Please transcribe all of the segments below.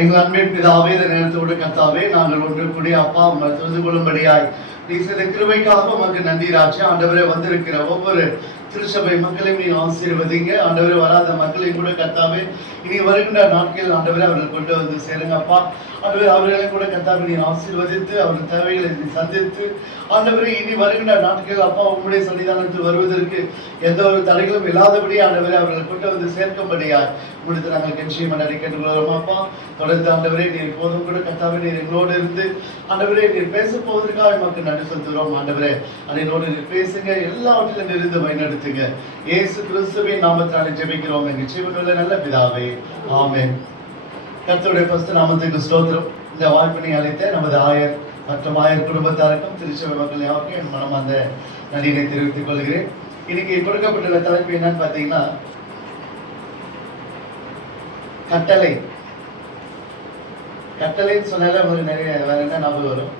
எங்கள் அன்பின் பிதாவே, இந்த நேரத்தோடு கர்த்தாவே, நாங்கள் ஒன்று கூடி அப்பா உங்களை தொழுது கொள்ளும்படியாய் நீ செய்த கிருபைக்காக உமக்கு நன்றி ராஜா. ஆண்டவரே, வந்திருக்கிற ஒவ்வொரு திருச்சபை மக்களையும் நீ ஆசீர்வதிங்க ஆண்டவரே. வராத மக்களையும் கூட கர்த்தாவே, இனி வருகின்ற நாட்களில் ஆண்டவரே அவர்கள் கொண்டு வந்து சேருங்க அப்பா. ஆண்டவரே, அவர்களையும் கூட கர்த்தாவே நீ ஆசீர்வதித்து அவர்கள் தேவைகளை நீ சந்தித்து ஆண்டவரே, இனி வருகின்ற நாட்களில் அப்பா உங்களுடைய சன்னிதானத்தில் வருவதற்கு எந்த ஒரு தடைகளும் இல்லாதபடி ஆண்டவரே அவர்களை கொண்டு வந்து சேர்க்கும்படியாய் உங்களுக்கு நாங்கள் கட்சியம் நடி கேட்டுக்கொள்கிறோம் அப்பா. தொடர்ந்து ஆண்டவரே, நீர் போதும் கூட கர்த்தாவே நீர் எங்களோடு இருந்து ஆண்டவரே நீர் பேச போவதற்காக மக்கள் நன்றி செலுத்துகிறோம் ஆண்டவரே. அதனோடு நீர் பேசுங்க, எல்லாவற்றிலும் இருந்து வழிநடத்துங்க. இயேசு கிறிஸ்துவின் நாமத்தினாலே ஜெபிக்கிறோம் எங்கள் ஜீவனுள்ள நல்ல பிதாவே, ஆமென். கர்த்தருடைய பரிசுத்த நாமத்துக்கு ஸ்தோத்திரம். இந்த வாய்ப்பினை அளித்த நமது ஆயர் மற்றும் ஆயர் குடும்பத்தாருக்கும் திருச்சபை மக்கள் யாருக்கும் என் மனம் அந்த நன்றியை தெரிவித்துக் கொள்கிறேன். இன்னைக்கு கொடுக்கப்பட்டுள்ள தலைப்பு என்னன்னு பார்த்தீங்கன்னா, கட்டளை. கட்டளைன்னு சொன்னாலே உங்களுக்கு நிறைய வேற என்ன ஞாபகம் வரும்?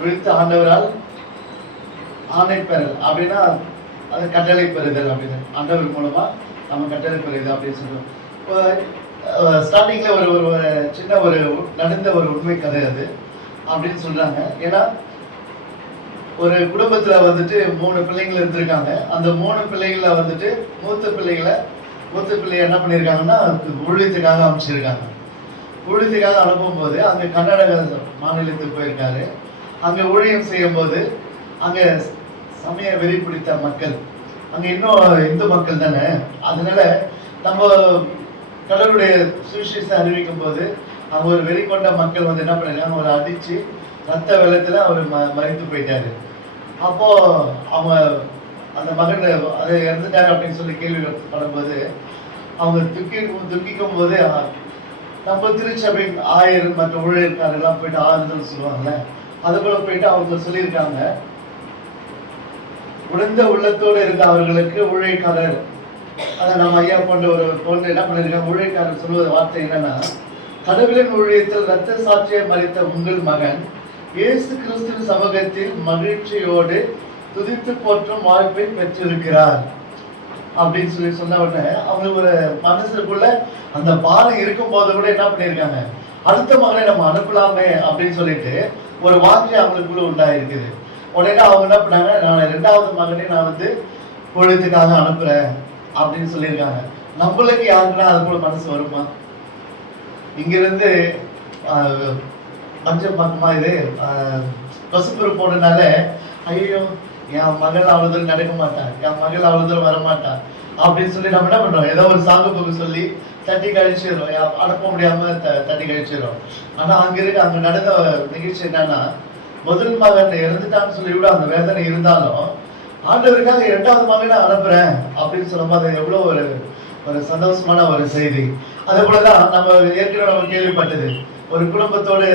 விழுத்த ஆண்டவரால் ஆணை பெறல் அப்படின்னா அது கட்டளை பெறுதல் அப்படின்னு. ஆண்டவர் மூலமா நம்ம கட்டளை பெறுதல் அப்படின்னு சொல்லுவோம். இப்போ ஸ்டார்டிங்ல ஒரு சின்ன ஒரு நடந்த ஒரு உண்மை கதை அது அப்படின்னு சொல்றாங்க. ஏன்னா ஒரு குடும்பத்துல வந்துட்டு 3 பிள்ளைங்கள் இருந்திருக்காங்க. அந்த 3 பிள்ளைகளை வந்துட்டு மூத்த பிள்ளைய என்ன பண்ணியிருக்காங்கன்னா ஊழியத்துக்காக அமைச்சிருக்காங்க. ஊழியத்துக்காக அனுப்பும்போது அங்கே கர்நாடக மாநிலத்துக்கு போயிருக்காரு. அங்கே ஊழியம் செய்யும் போது அங்கே சமய வெறி பிடித்த மக்கள், அங்கே இன்னும் இந்து மக்கள் தானே, அதனால நம்ம கடவுளுடைய சுவிசேஷத்தை அறிவிக்கும் போது அவங்க ஒரு வெறி கொண்ட மக்கள் வந்து என்ன பண்ணிருக்காங்க, அவரை அடிச்சு ரத்த வெள்ளத்துல அவர் மறித்து போயிட்டாரு. அப்போ அவங்க அந்த மகன் அதை இறந்துட்டாரு அப்படின்னு சொல்லி கேள்விப்படும்போது அவங்க துக்கிக்கும் போது நம்ம திருச்சபை ஆயர் மற்ற ஊழியர்காரெல்லாம் போயிட்டு ஆறுதல் சொல்லுவாங்கல்ல, அது போல போயிட்டு அவங்க சொல்லியிருக்காங்க, உடைந்த உள்ளத்தோடு இருந்த அவர்களுக்கு ஊழியக்காரர், அதை நம்ம ஐயா போன்ற ஒரு பொண்ணு என்ன பண்ணிருக்காங்க, ஊழியக்காரர் சொல்லுவது வார்த்தை என்னன்னா, கடவுளின் ஊழியத்தில் இரத்த சாட்சியை மறித்த உங்கள் மகன் இயேசு கிறிஸ்துவின் சமூகத்தில் மகிழ்ச்சியோடு துதித்து போற்றும் வாய்ப்பை பெற்றிருக்கிறார் அப்படின்னு சொல்லி சொன்ன உடனே அவங்களுக்கு ஒரு மனசுக்குள்ள அந்த பாரம் இருக்கும் போது கூட என்ன பண்ணியிருக்காங்க, அடுத்த மகனை நம்ம அனுப்பலாமே அப்படின்னு சொல்லிட்டு ஒரு வார்த்தை அவங்களுக்குள்ள உண்டாயிருக்குது. உடனே அவங்க என்ன பண்ணாங்க, நான் 2வது மகனை நான் வந்து ஊழியத்துக்காக அனுப்புறேன் அப்படின்னு சொல்லியிருக்காங்க. நம்மளுக்கு யாருக்குன்னா அது போல மனசு வருமா? இங்கிருந்து பஞ்சம் பக்கமா இது பசுப்புறு போனதுனால, ஐயோ என் மகள் அவ்வளவு தூரம் நடக்க மாட்டான், என் மகள் அவ்வளவு தூரம் வரமாட்டான் அப்படின்னு சொல்லி நம்ம என்ன பண்றோம், ஏதோ ஒரு சாகு போக்கு சொல்லி தட்டி கழிச்சிடுறோம், அனுப்ப முடியாம தட்டி கழிச்சிடுறோம். ஆனா அங்க நடந்த நிகழ்ச்சி என்னன்னா, முதல் மகன் இறந்துட்டான்னு சொல்லி விட அந்த வேதனை இருந்தாலும் ஆண்டவருக்காக 2வது மகனை அனுப்புறேன் அப்படின்னு சொல்லும்போது அது எவ்வளவு ஒரு சந்தோஷமான ஒரு செய்தி. அதே போலதான் நம்ம ஏற்கனவே நம்ம கேள்விப்பட்டது, ஒரு குடும்பத்தோடு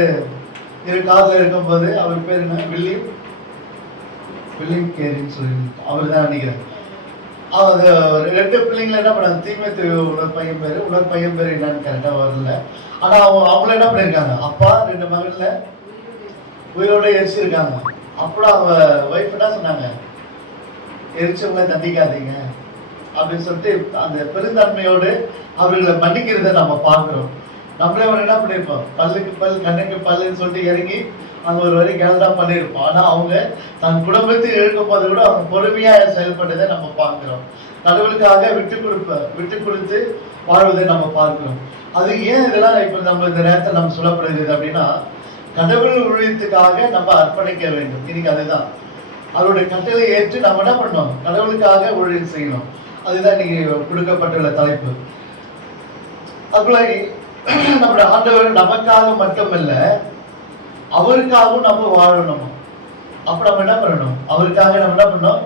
கார்ல இருக்கும்போது அவர் பேர் என்ன, வில்லியம் கேரின்னு சொல்லி அவர் தான் நினைக்கிறேன். அவங்க 2 பிள்ளைங்களை என்ன பண்ணாங்க, தீமை உணர்பையன் பேரு என்னன்னு கரெக்டா வரல. ஆனா அவங்கள என்ன பண்ணிருக்காங்க, அப்பா 2 மகன்ல உயிரோட எரிச்சிருக்காங்க. அப்புறம் அவங்க ஒய்ஃப் என்ன சொன்னாங்க, எரிச்சவங்களை தண்டிக்காதீங்க அப்படின்னு சொல்லிட்டு அந்த பெருந்தன்மையோடு அவர்களை மன்னிக்கிறத நம்ம பார்க்கிறோம். நம்மளே ஒரு என்ன பண்ணிருப்போம், பல்லுக்கு பல் கண்ணுக்கு பல்லுன்னு சொல்லிட்டு இறங்கி அங்க ஒரு வரை கேள்டா பண்ணியிருப்போம். ஆனா அவங்க தன் குடும்பத்தை இழுக்கும் போது கூட அவங்க பொறுமையா செயல்பட்டதை நம்ம பார்க்கிறோம். கடவுளுக்காக விட்டு கொடுத்து வாழ்வதை நம்ம பார்க்கிறோம். அது ஏன் இதெல்லாம் இப்ப நம்ம இந்த நேரத்தில் நம்ம சொல்லப்படுகிறது அப்படின்னா, கடவுள் ஊழியத்துக்காக நம்ம அர்ப்பணிக்க வேண்டும். இன்னைக்கு அதுதான் அவருடைய கட்டளை ஏற்று நம்ம என்ன பண்ணோம், கடவுளுக்காக ஊழியம் செய்யணும். அதுதான் இன்னைக்கு கொடுக்கப்பட்டுள்ள தலைப்பு. அதுபோல நம்முடைய ஆண்டவர் நமக்காக மட்டுமல்ல, அவருக்காகவும் நம்ம வாழணும். அப்ப நம்ம என்ன பண்ணணும், அவருக்காக நம்ம என்ன பண்ணணும்,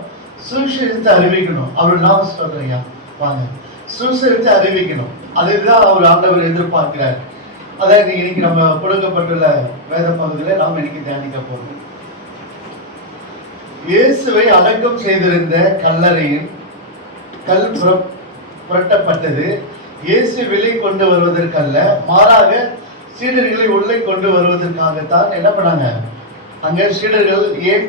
சுவிசேஷத்தை அறிவிக்கணும். அவர் நாம சொல்றீங்க வாங்க, சுவிசேஷத்தை அறிவிக்கணும். அதுதான் அவர் ஆண்டவர் எதிர்பார்க்கிறார். அதான் இன்னைக்கு நம்ம கொடுக்கப்பட்டுள்ள வேத பகுதியில நாம் இன்னைக்கு தியானிக்க போறோம். இயேசுவை அடக்கம் செய்திருந்த கல்லறையின் கல் புரட்டப்பட்டது இயேசு வெளியே கொண்டு வருவதற்கல்ல, மாறாக சீடர்களை உள்ளே கொண்டு வருவதற்காகத்தான் என்ன பண்ணாங்க. அங்க சீடர்கள் ஏன்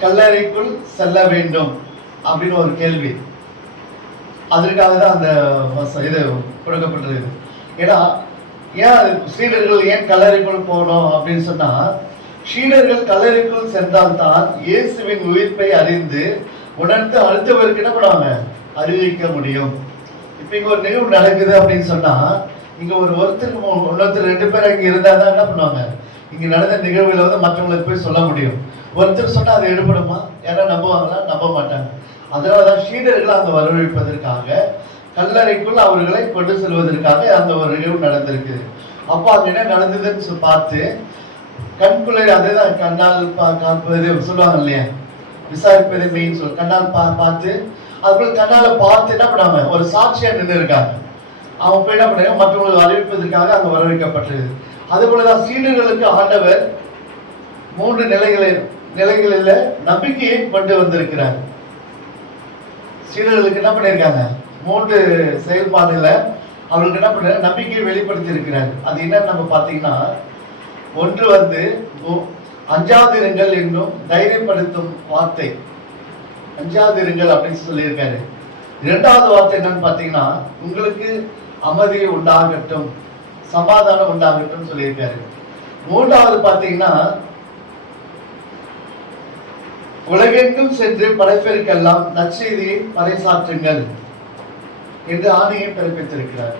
கல்லறைக்குள் செல்ல வேண்டும் அப்படின்னு ஒரு கேள்வி. அதற்காக தான் அந்த இது கொடுக்கப்பட்டிருக்கு. ஏன்னா ஏன் சீடர்கள் ஏன் கல்லறைக்குள் போகணும் அப்படின்னு சொன்னா, சீடர்கள் கல்லறைக்குள் சென்றால்தான் இயேசுவின் உயிர்ப்பை அறிந்து உணர்ந்து அடுத்தவருக்கு என்ன பண்ணுவாங்க, அறிவிக்க முடியும். இப்ப இங்க ஒரு நிகழ்வு நடக்குது அப்படின்னு சொன்னா, இங்க ஒருத்தருக்கு இன்னொருத்தர் 2 பேர் இங்க இருந்தாதான் என்ன பண்ணுவாங்க, இங்க நடந்த நிகழ்வுல மற்றவங்களுக்கு போய் சொல்ல முடியும். ஒருத்தர் சொன்னா அது எடுபடுமா, யாராவது நம்புவாங்களா, நம்ப மாட்டாங்க. அதனாலதான் சீடர்களை அங்க வரவழைப்பதற்காக கல்லறைக்குள் அவர்களை கொண்டு செல்வதற்காக அந்த ஒரு நிகழ்வு நடந்திருக்கு. அப்போ அங்க என்ன நடந்ததுன்னு பார்த்து கண்குள்ளே, அதேதான் கண்ணால் காப்பது சொல்லுவாங்க இல்லையா, விசாரிப்பது மெயின் சொல். கண்ணால் பார்த்து அதுக்குள்ள கண்ணால பார்த்து என்ன பண்ணாங்க, ஒரு சாட்சியா நின்று இருக்காங்க. அவங்க போய் என்ன பண்ணாங்க, மற்றவங்களுக்கு அறிவிப்பதற்காக அங்க வர வைக்கப்பட்டது. அது போலதான் சீடர்களுக்கு ஆண்டவர் 3 நிலைகளில் நம்பிக்கையை கொண்டு வந்திருக்கிறார். சீடர்களுக்கு என்ன பண்ணியிருக்காங்க, 3 செயல்பாடுல அவர்களுக்கு என்ன பண்ண நம்பிக்கையை வெளிப்படுத்தி இருக்கிறார். அது என்னன்னு நம்ம பார்த்தீங்கன்னா, ஒன்று அஞ்சாதிருங்கள் என்னும் தைரியப்படுத்தும் வார்த்தை, அஞ்சாதிருங்கள் அப்படின்னு சொல்லியிருக்காரு. 2வது வார்த்தை என்னன்னு பார்த்தீங்கன்னா, உங்களுக்கு அமைதி உண்டாகட்டும், சமாதானம் உண்டாகட்டும் சொல்லியிருக்காரு. 3வது பார்த்தீங்கன்னா, உலகெங்கும் சென்று படைப்பிற்கெல்லாம் நற்செய்தியை பறைசாற்றுங்கள் என்று ஆணையை பிறப்பித்திருக்கிறார்.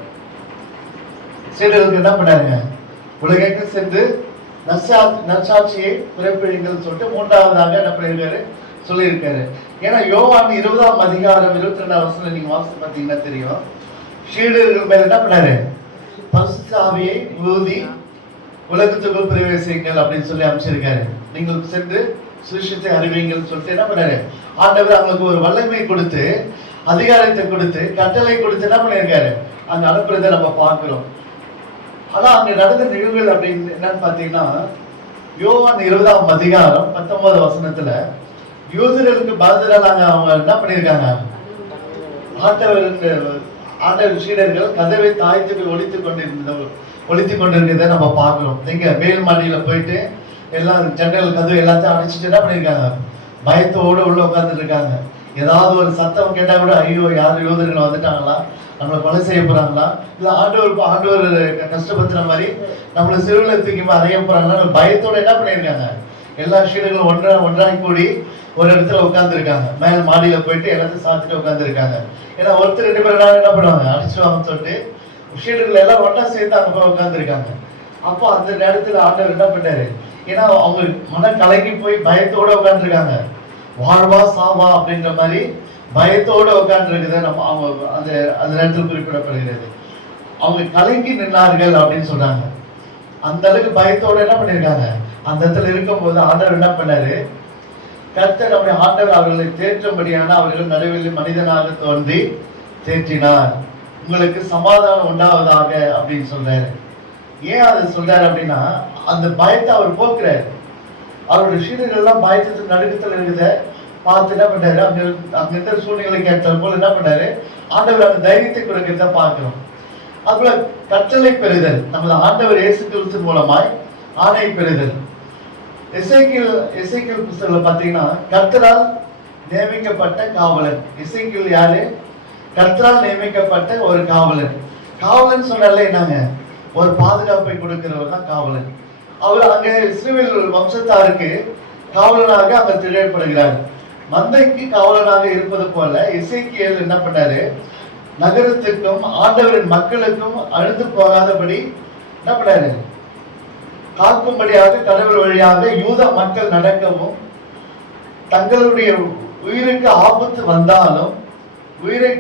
சீடர்களுக்கு என்ன பண்ணாருங்க, உலகெங்கும் சென்று நற்சாட்சியை பிறப்பிடுங்கள் சொல்லிட்டு 3வதாக என்ன பண்ணியிருக்காரு, சொல்லியிருக்காரு. ஏன்னா யோவான் 20ஆம் அதிகாரம் 22ஆம் வசனம் நீங்க வாசித்து பார்த்தீங்கன்னா தெரியும், சீடர்கள் மேல என்ன பண்ணாரு, பரிசுத்த ஆவியை ஊதி உலகத்துக்குள் பிரவேசிங்கள் அப்படின்னு சொல்லி அமைச்சிருக்காரு. நீங்கள் சென்று சுவிசேஷத்தை அறிவிங்கள் சொல்லிட்டு என்ன பண்ணாரு, ஆண்டவர் அவங்களுக்கு ஒரு வல்லமை கொடுத்து, அதிகாரத்தை கொடுத்து, கட்டளை கொடுத்து என்ன பண்ணியிருக்காரு, அங்க அனுப்புறதை நம்ம பார்க்கிறோம். ஆனா அங்க நடந்த நிகழ்வுகள் அப்படின்னு என்னன்னு பாத்தீங்கன்னா, யோவான் 20ஆம் அதிகாரம் 19 வசனத்துல யூதர்களுக்கு பதிலாக அவங்க என்ன பண்ணியிருக்காங்க, ஆண்டவர் சீடர்கள் கதவை தாய்த்து ஒழித்து கொண்டிருக்கிறத நம்ம பார்க்கிறோம். எங்க மேல் மாடியில போயிட்டு எல்லாம் ஜன்னல் கதவு எல்லாத்தையும் அடைச்சிட்டு என்ன பண்ணியிருக்காங்க, பயத்தோடு உள்ள உட்கார்ந்துட்டு இருக்காங்க. ஏதாவது ஒரு சத்தம் கேட்டா கூட, ஐயோ யாரும் யூதர்கள் வந்துட்டாங்களா, நம்மளை கொலை செய்ய போறாங்களா, இல்ல ஆண்டவர் கஷ்டப்படுத்துற மாதிரி நம்மளை சிறுவில் தூக்கி அறைய போறாங்களா, பயத்தோட என்ன பண்ணியிருக்காங்க, எல்லா சீடர்களும் ஒன்றாய் கூடி ஒரு இடத்துல உட்கார்ந்துருக்காங்க. மேல் மாடியில போயிட்டு எல்லாத்தையும் சாத்திட்டு உட்கார்ந்துருக்காங்க. ஏன்னா ஒருத்தர் 2 பேர் என்ன பண்ணுவாங்க, அடிச்சுவாங்கன்னு சொல்லிட்டு சீடர்கள் எல்லாம் ஒன்றா சேர்ந்து அங்க போய் உட்கார்ந்துருக்காங்க. அப்போ அந்த நேரத்துல ஆண்டவர் என்ன பண்ணாரு, ஏன்னா அவங்க மனம் கலங்கி போய் பயத்தோட உட்கார்ந்துருக்காங்க. வாழ்வா சாவா அப்படின்ற மாதிரி பயத்தோட உட்கார்ந்துருக்குது நம்ம அவங்க அந்த நேரத்தில் குறிப்பிடப்படுகிறது. அவங்க கலங்கி நின்றார்கள் அப்படின்னு சொல்றாங்க. அந்த அளவுக்கு பயத்தோட என்ன பண்ணிருக்காங்க, அந்த இடத்துல இருக்கும்போது ஆண்டவர் என்ன பண்ணாரு, கர்த்தர் நம்முடைய ஆண்டவர் அவர்களை தேற்றும்படியான அவர்கள் நடுவில் மனிதனாக தோன்றி தேற்றினார், உங்களுக்கு சமாதானம் உண்டாவதாக அப்படின்னு சொல்றாரு. ஏன் அதை சொல்றாரு அப்படின்னா, அந்த பயத்தை அவர் போக்குறாரு. அவருடைய சீடர்கள் எல்லாம் பயத்துக்கு நடுக்கத்தில் இருக்குத பார்த்து என்ன பண்ணாரு, அங்க இருந்த சூழ்நிலை கேட்ட போல என்ன பண்ணாரு, ஆண்டவர் அந்த தைரியத்தை கொடுக்கிறத பார்க்கிறோம். அதுபோல கட்டளை பெறுதல், நமது ஆண்டவர் இயேசு கிறிஸ்து மூலமாய் ஆணை பெறுதல். எசேக்கியேல் புத்தகத்துல பாத்தீங்கன்னா, கர்த்தரால் நியமிக்கப்பட்ட காவலன். எசேக்கியேல் யாரு, கர்த்தரால் நியமிக்கப்பட்ட ஒரு காவலன். காவலன் சொன்னாலே என்னங்க, ஒரு பாதுகாப்பை கொடுக்கிறவர் தான் காவலன். அவர் அங்க இஸ்ரவேல் வம்சத்தாருக்கு காவலனாக அங்க திகழப்படுகிறார். மந்தைக்கு காவலனாக இருப்பது போல எசேக்கியேல் என்ன பண்ணாரு, நகரத்திற்கும் ஆண்டவரின் மக்களுக்கும் அழுந்து போகாதபடி என்ன பண்ணாரு, காக்கும்படியாக கடவுள் வழியாக யூத மக்கள் நடக்கவும், தங்களுடைய உயிருக்கு ஆபத்து வந்தாலும் உயிரை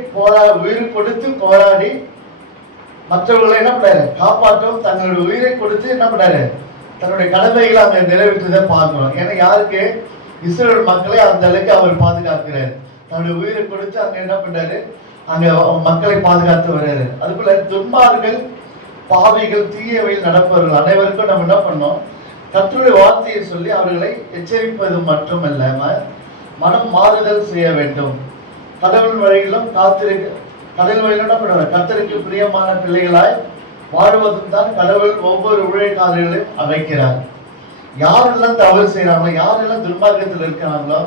கொடுத்து போராடி மற்றவர்களை என்ன பண்ணாரு, காப்பாற்றவும் தங்களுடைய உயிரை கொடுத்து என்ன பண்ணாரு, தன்னுடைய கடமைகளை அங்க நிறைவேற்றதை பார்க்கணும். ஏன்னா யாருக்கு, இஸ்ரவேல் மக்களை அந்த அளவுக்கு அவர் பாதுகாக்கிறார். தன்னுடைய உயிரை கொடுத்து அங்க என்ன பண்றாரு, அங்க மக்களை பாதுகாத்து வர்றாரு. அதுபோல துன்மார்கள், பாவிகள், தீயவையில் நடப்பவர்கள் அனைவருக்கும் நம்ம என்ன பண்ணோம், கர்த்தருடைய வார்த்தையை சொல்லி அவர்களை எச்சரிப்பது மட்டுமல்லாம மனம் மாறுதல் செய்ய வேண்டும். கடவுள் வழியிலும் கடல் வழியிலும் என்ன பண்ணுவாங்க, கர்த்தருக்கு பிரியமான பிள்ளைகளாய் வாழ்வதும் தான் கடவுள் ஒவ்வொரு ஊழியக்காரர்களையும் அழைக்கிறார். யாரெல்லாம் தவறு செய்யறாங்களோ, யாரெல்லாம் துன்மார்க்கத்தில் இருக்கிறாங்களோ,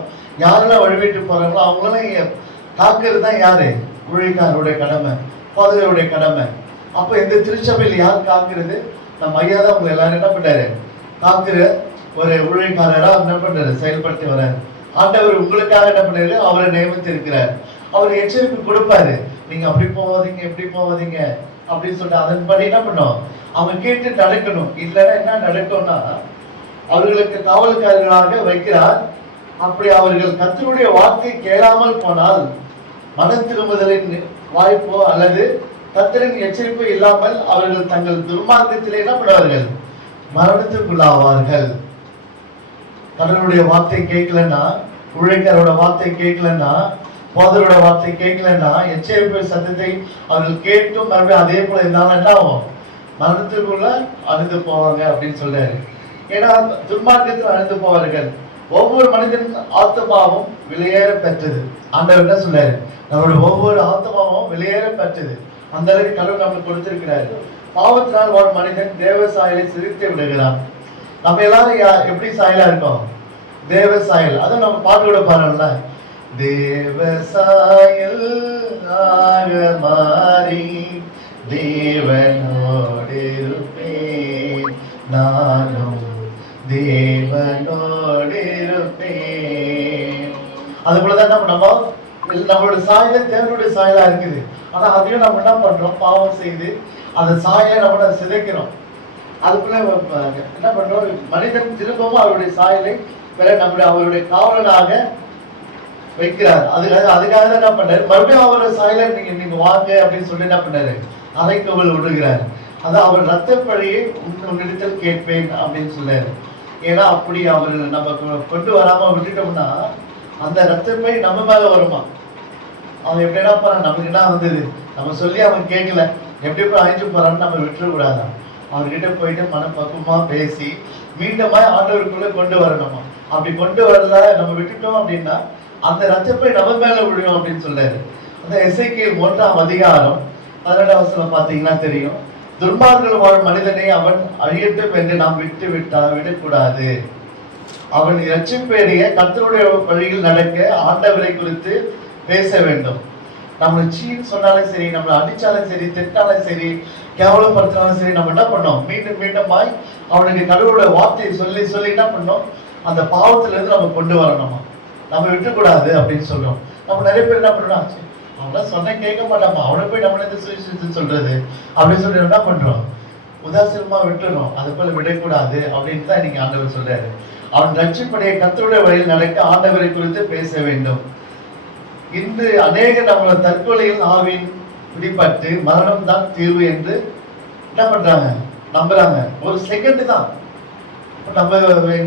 யாரெல்லாம் வழிவிட்டு போறாங்களோ அவங்களாம் காக்கிறது தான் யாரு, ஊழியக்காரருடைய கடமை, பாதுகாருடைய கடமை. அப்ப இந்த திருச்சபையில் யார் காக்கிறது? நம்ம ஐயா தான் உங்களை எல்லாரும் என்ன பண்ணாரு, காக்கிற ஒரு ஊழியக்காரரா என்ன பண்றாரு, செயல்படுத்தி வர்றாரு. ஆண்டவர் உங்களுக்காக என்ன பண்ணாரு, அவரை நியமித்து இருக்கிறார். அவர் எச்சரிப்பு கொடுப்பாரு, நீங்க அப்படி போவாதீங்க இப்படி போவாதீங்க அப்படின்னு சொல்லிட்டு அதன்படி என்ன பண்ணும், அவங்க கேட்டு நடக்கணும். இல்லைன்னா என்ன நடக்கும்னா, அவர்களுக்கு காவல்காரர்களாக வைக்கிறார். அப்படி அவர்கள் கர்த்தருடைய வார்த்தை கேளாமல் போனால் மன திரும்புதலின் வாய்ப்போ அல்லது கர்த்தரின் எச்சரிப்பு இல்லாமல் அவர்கள் தங்கள் துர்மார்க்கத்திலே என்ன பண்ணுவார்கள், மரணத்துக்குள்ளாவார்கள். கடவுளுடைய வார்த்தை கேட்கலன்னா, ஊழியக்காரோட வார்த்தை கேட்கலன்னா, போதரோட வார்த்தை கேட்கலன்னா, எச்சரிப்பு சத்தத்தை அவர்கள் கேட்டும் மறுபடியும் அதே போல இருந்தாலும் என்ன ஆகும், மரணத்துக்குள்ள அழுந்து போவாங்க அப்படின்னு சொல்றாரு. ஏன்னா துர்மார்க்கத்தில் அழுந்து போவார்கள். ஒவ்வொரு மனிதனுக்கு ஆத்மாவும் விலையேற பெற்றது. ஆண்டவர் என்ன சொல்றாரு, நம்மளுடைய ஒவ்வொரு ஆத்மாவும் விலையேற பெற்றது. அந்த அளவுக்கு கடவுள் நம்மளுக்கு கொடுத்திருக்கிறாரு. பாவத்தினால் ஒரு மனிதன் தேவ சாயலை சிரித்து விடுகிறான். நம்ம எல்லாரும் எப்படி சாயலா இருக்கோம், தேவ சாயல். அதான் நம்ம பாட்டு கூட பாருங்கள, தேவ சாயல் ஆக மாறி தேவனோடு இருப்பேன், நானும் தேவனோடு இருப்பேன். அது போலதான் நம்மளோட சாயல தேவனுடைய சாயலா இருக்குது. ஆனா அதையும் நம்ம என்ன பண்றோம், பாவம் செய்து அந்த சாயலை நம்ம சிதைக்கிறோம். அதுக்குள்ள என்ன பண்றோம், மனிதன் திரும்பவும் அவருடைய சாயலை பெற நம்முடைய அவருடைய காவலனாக வைக்கிறார். அதுக்காக தான் என்ன பண்ணாரு, மறுபடியும் அவருடைய சாயலை நீங்க வாங்க அப்படின்னு சொல்லி என்ன பண்ணாரு, அரைக்கவல் விடுகிறார். அதான் அவர் ரத்த பழியை உன்னிடத்தில் கேட்பேன் அப்படின்னு சொன்னாரு. ஏன்னா அப்படி அவர் நம்ம கொண்டு வராம விட்டுட்டோம்னா அந்த ரத்தப்பை நம்ம மேல வருமா. அவன் எப்படி என்ன போறான், நமக்கு என்ன வந்தது, நம்ம சொல்லி அவன் கேட்கல, எப்படி போய் அழிஞ்சு போறான்னு நம்ம விட்டுறக்கூடாதான். அவர்கிட்ட போயிட்டு மனப்பக்குவமா பேசி மீண்டும் ஆண்டவருக்குள்ள கொண்டு வரணுமா. அப்படி கொண்டு வரல நம்ம விட்டுட்டோம் அப்படின்னா அந்த ரத்தப்பை நம்ம மேல விழும் அப்படின்னு சொல்றாரு. அந்த எசேக்கியேல் 1ஆம் அதிகாரம் 12ஆம் வசனம் பார்த்தீங்கன்னா தெரியும். துர்மார்க்கர்கள் வாழும் மனிதனை அவன் அழியட்டும் என்று நாம் விடக்கூடாது. அவன் இரட்சிப்பேடைய கர்த்தருடைய வழியில் நடக்க ஆண்டவரை குறித்து பேச வேண்டும். நம்மளை சீன் சொன்னாலும் சரி, நம்மளை அடிச்சாலும் சரி, திட்டாலும் சரி, கேவலப்படுத்தினாலும் சரி, நம்ம என்ன பண்ணோம், மீண்டும் மீண்டுமாய் அவனுக்கு கடவுளோட வார்த்தையை சொல்லி சொல்லி என்ன பண்ணோம், அந்த பாவத்துல இருந்து நம்ம கொண்டு வரணுமா. நம்ம விட்டுக்கூடாது அப்படின்னு சொல்றோம். நம்ம நிறைய பேர் என்ன பண்ணணும், அவனா சொன்ன கேட்க மாட்டாமா, அவனை போய் நம்ம சுவிசேஷத்தை சொல்றது அப்படின்னு சொல்லி என்ன பண்றோம், உதாசீனமா விட்டுறோம். அது போல விடக்கூடாது அப்படின்னு தான் நீங்க ஆண்டவர் சொல்றாரு. அவன் ரட்சிப்படைய கர்த்தருடைய வழியில் நடக்க ஆண்டவரை குறித்து பேச வேண்டும். இன்று அநேக நம்மளோட தற்கொலையில் ஆவின் பிடிப்பட்டு மரணம் தான் தீர்வு என்று என்ன பண்றாங்க, நம்புறாங்க. ஒரு செகண்ட் தான். நம்ம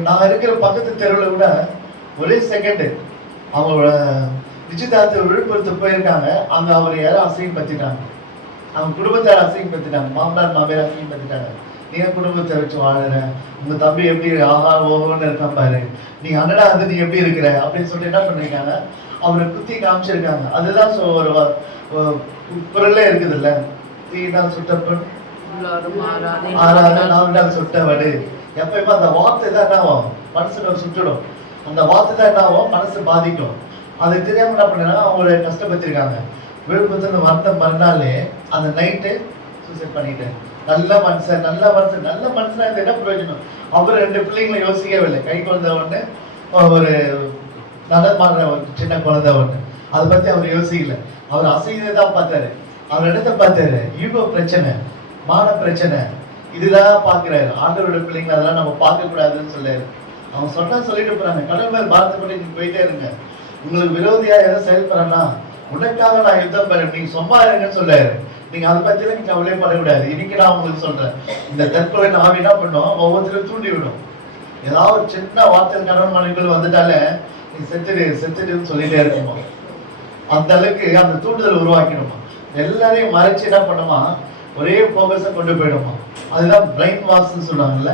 நான் இருக்கிற பக்கத்து தெருவில் கூட ஒரே செகண்ட் அவங்களோட நிச்சயதார்த்த விழுப்புரத்து போயிருக்காங்க. அங்க அவர் யாரும் அசிங்கப்படுத்திட்டாங்க, அவங்க குடும்பத்தார் அசிங்கப்படுத்திட்டாங்க, மாமனார் மாமியார் அசிங்கப்படுத்திட்டாங்க. நீ குடும்பத்தை வச்சு வாழற, உங்க தம்பி எப்படி ஆஹா ஓஹோன்னு இருக்கான் பாரு, நீ அண்ணனா வந்து நீ எப்படி இருக்கிற அப்படின்னு சொல்லி என்ன பண்ணிருக்காங்க, அவரை குத்தி காமிச்சிருக்காங்க. அதுதான் ஒரு குரல்ல இருக்குது இல்ல, தீனால் சுட்டப்பன் நாவினால் சுட்டவடு. எப்பயுமே அந்த வார்த்தை தான் என்ன ஆகும், மனசுல சுட்டுடும். அந்த வார்த்தை தான் என்ன ஆகும், மனசு பாதிக்கும். அது தெரியாம என்ன பண்ணா அவங்கள கஷ்டப்படுத்திருக்காங்க. விழுப்புரத்துல வந்த மறுநாளே அந்த நைட்டு சூசைட் பண்ணிட்டேன். நல்ல மனுஷன் நல்ல மனுஷன் நல்ல மனுஷனா இது என்ன பிரயோஜனம். அவர் 2 பிள்ளைங்களை யோசிக்கவில்லை. கை குழந்தை ஒண்ணு, ஒரு நடமாடுற ஒரு சின்ன குழந்தை ஒண்ணு, அதை பத்தி அவர் யோசிக்கல. அவர் அசைதான் பார்த்தாரு, அவர் இடத்த பார்த்தாரு. ஈகோ பிரச்சனை, மான பிரச்சனை, இதுதான் பாக்குறாரு. ஆண்டவரோட பிள்ளைங்களை அதெல்லாம் நம்ம பார்க்க கூடாதுன்னு சொல்லாரு. அவங்க சொன்னா சொல்லிட்டு போறாங்க, கடல் மேல் பாரத்தை பண்ணி நீங்க போயிட்டே இருங்க. உங்களுக்கு விரோதியா எதாவது செயல்படுறா உனக்காக நான் யுத்தம் பெறேன், நீங்க சும்மா இருங்கன்னு சொல்லாரு. நீங்க அதை பத்தி நீங்க கவலைப்படக்கூடாது. இன்னைக்கு நான் உங்களுக்கு சொல்றேன், இந்த தற்கொலை ஆவி என்ன பண்ணும், ஒவ்வொருத்தரும் தூண்டி விடும். ஏதாவது ஒரு சின்ன வார்த்தையில் கணவன் மனைவிகள் வந்துட்டாலே நீ செத்துடுன்னு சொல்லிட்டே இருக்கணுமா. அந்த அளவுக்கு அந்த தூண்டுதல் உருவாக்கணுமா. எல்லாரையும் மறைச்சு என்ன பண்ணுமா, ஒரே போக்கஸை கொண்டு போயிடுமா. அதுதான் பிரெயின் வாஷ்ன்னு சொல்லுவாங்கல்ல.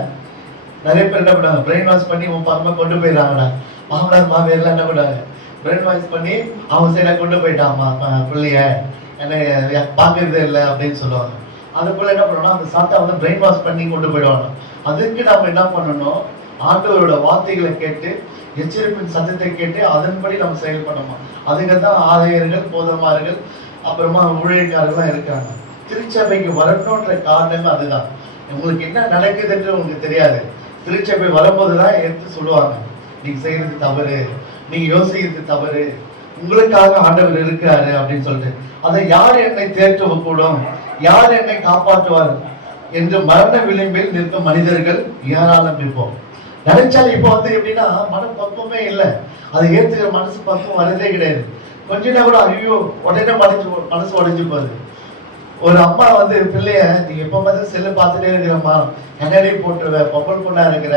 நிறைய பேர் என்ன பண்ணாங்க, பிரெயின் வாஷ் பண்ணி உன் பக்கமா கொண்டு போயிடறாங்கடா. மாமனார் மாமியார்லாம் என்ன பண்ணாங்க, பிரெயின் வாஷ் பண்ணி அவங்க சைடா கொண்டு போயிட்டாமா பிள்ளைய, என்ன பார்க்கறதே இல்லை அப்படின்னு சொல்லுவாங்க. அது போல என்ன பண்ணணும், அந்த சாத்தா வந்து பிரெயின் வாஷ் பண்ணி கொண்டு போயிடுவாங்க. அதுக்கு நம்ம என்ன பண்ணணும், ஆண்டவரோட வார்த்தைகளை கேட்டு எச்சரிப்பின் சத்தத்தை கேட்டு அதன்படி நம்ம செயல்படணும். அதுக்கு தான் ஆலயர்கள் போதமார்கள் அப்புறமா ஊழியக்காரர்கள்லாம் இருக்காங்க. திருச்சபைக்கு வரணுன்ற காரணமே அதுதான். உங்களுக்கு என்ன நடக்குதுன்னு உங்களுக்கு தெரியாது. திருச்சபை வரும்போது தான் எடுத்து சொல்லுவாங்க, நீங்க செய்யறது தவறு, நீங்க யோசிக்கிறது தவறு, உங்களுக்காக ஆண்டவர் இருக்காரு அப்படின்னு சொல்லிட்டு. அதை யார் என்னை தேற்றக்கூடும், யார் என்னை காப்பாற்றுவார் என்று மரண விளிம்பில் நிற்கும் மனிதர்கள் ஏராளம் இருப்போம். நினைச்சாலும் இப்போ வந்து எப்படின்னா மன பக்குவமே இல்லை, அதை ஏற்றுக்கிற மனசு பக்குவம் வரதே கிடையாது. கொஞ்ச நேரம் கூட ஐயோ உடனே மனசு உடைஞ்சு போகுது. ஒரு அம்மா வந்து பிள்ளைய, நீ எப்போ பார்த்து செல்லு பார்த்துட்டே இருக்கிறம்மா, கண்ணாடி போட்டுருவ, பொம்பல் பொண்ணா இருக்கிற,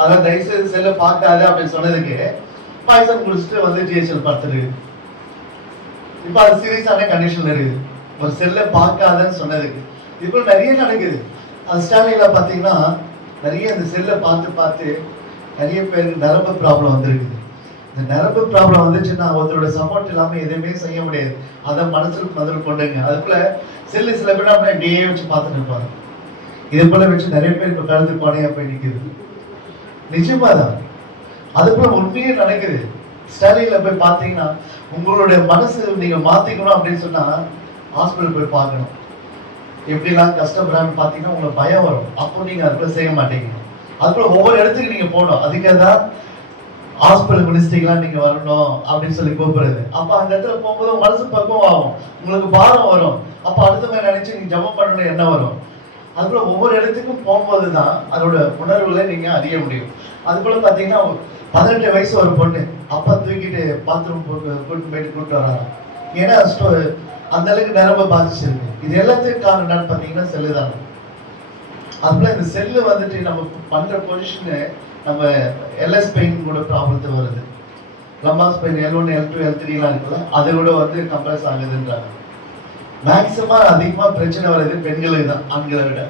அதான் தயவுசெய்து செல்லு பார்க்காத அப்படின்னு சொன்னதுக்கு பாய்சன் குடிச்சிட்டு வந்து ஜிஹெச்எல் பார்த்துருக்கு. இப்போ அது சீரியஸான கண்டிஷன்ல இருக்குது, ஒரு செல்லை பார்க்காதன்னு சொன்னதுக்கு. இப்போ நிறைய நடக்குது. அது ஸ்டாலின்ல பார்த்தீங்கன்னா நிறைய இந்த செல்லை பார்த்து பார்த்து நிறைய பேருக்கு நரம்பு ப்ராப்ளம் வந்துருக்குது. இந்த நரம்பு ப்ராப்ளம் வந்துச்சுன்னா ஒருத்தரோட சப்போர்ட் இல்லாமல் எதுவுமே செய்ய முடியாது. அதை மனதில் கொண்டுங்க. அதுக்குள்ள செல்லு சில பேர் அப்படியே வச்சு பார்த்துட்டு இருப்பாங்க. இதே போல வச்சு நிறைய பேர் இப்போ கழுத்து பானையா போய் நிற்குது. நிச்சயமா தான் அதுக்குள்ள உண்மையே நடக்குது. ஸ்டாலின்ல போய் பார்த்தீங்கன்னா உங்களுடைய மனசு நீங்க மாத்திக்கணும் அப்படின்னு சொன்னா ஹாஸ்பிட்டல் போய் பார்க்கணும். எப்படிலாம் கஷ்டப்படுறான்னு பார்த்தீங்கன்னா உங்களுக்கு பயம் வரும். அப்போ நீங்க அதுக்குள்ள செய்ய மாட்டீங்க. அதுக்குள்ள ஒவ்வொரு இடத்துக்கு நீங்க போகணும். அதுக்காக தான் ஹாஸ்பிட்டல் மினிஸ்ட்ரிக்கெல்லாம் நீங்க வரணும் அப்படின்னு சொல்லி கூப்பிடுறது. அப்ப அந்த இடத்துல போகும்போது மனசு பக்குவம் ஆகும், உங்களுக்கு பாரம் வரும். அப்ப அடுத்த மாதிரி நினைச்சு நீங்க ஜபம் பண்ணணும் என்ன வரும். அதுக்குள்ள ஒவ்வொரு இடத்துக்கும் போகும்போது தான் அதோட உணர்வுகளை நீங்க அறிய முடியும். அதுக்குள்ள பாத்தீங்கன்னா 18 வயசு ஒரு பொண்ணு அப்பா தூக்கிட்டு பாத்ரூம் கூட்டு வராங்க. ஏன்னா அந்த அளவுக்கு நரம்பு பாதிச்சிருக்கு. இது எல்லாத்துக்கும் காரணம் என்னன்னு பாத்தீங்கன்னா செல்லு தான். அதுக்குள்ள இந்த செல்லு வந்துட்டு நம்ம பண்ற பொசிஷனு நம்ம எல்எஸ் பெயின் கூட ப்ராப்ளத்தை வருது. லம்பாஸ் பெயின் L1 L2 L3 இருக்குல்ல, அது கூட வந்து கம்ப்ரஸ் ஆகுதுன்றாங்க. மேக்சிமம் அதிகமா பிரச்சனை வருது பெண்களுக்கு தான், ஆண்களை விட.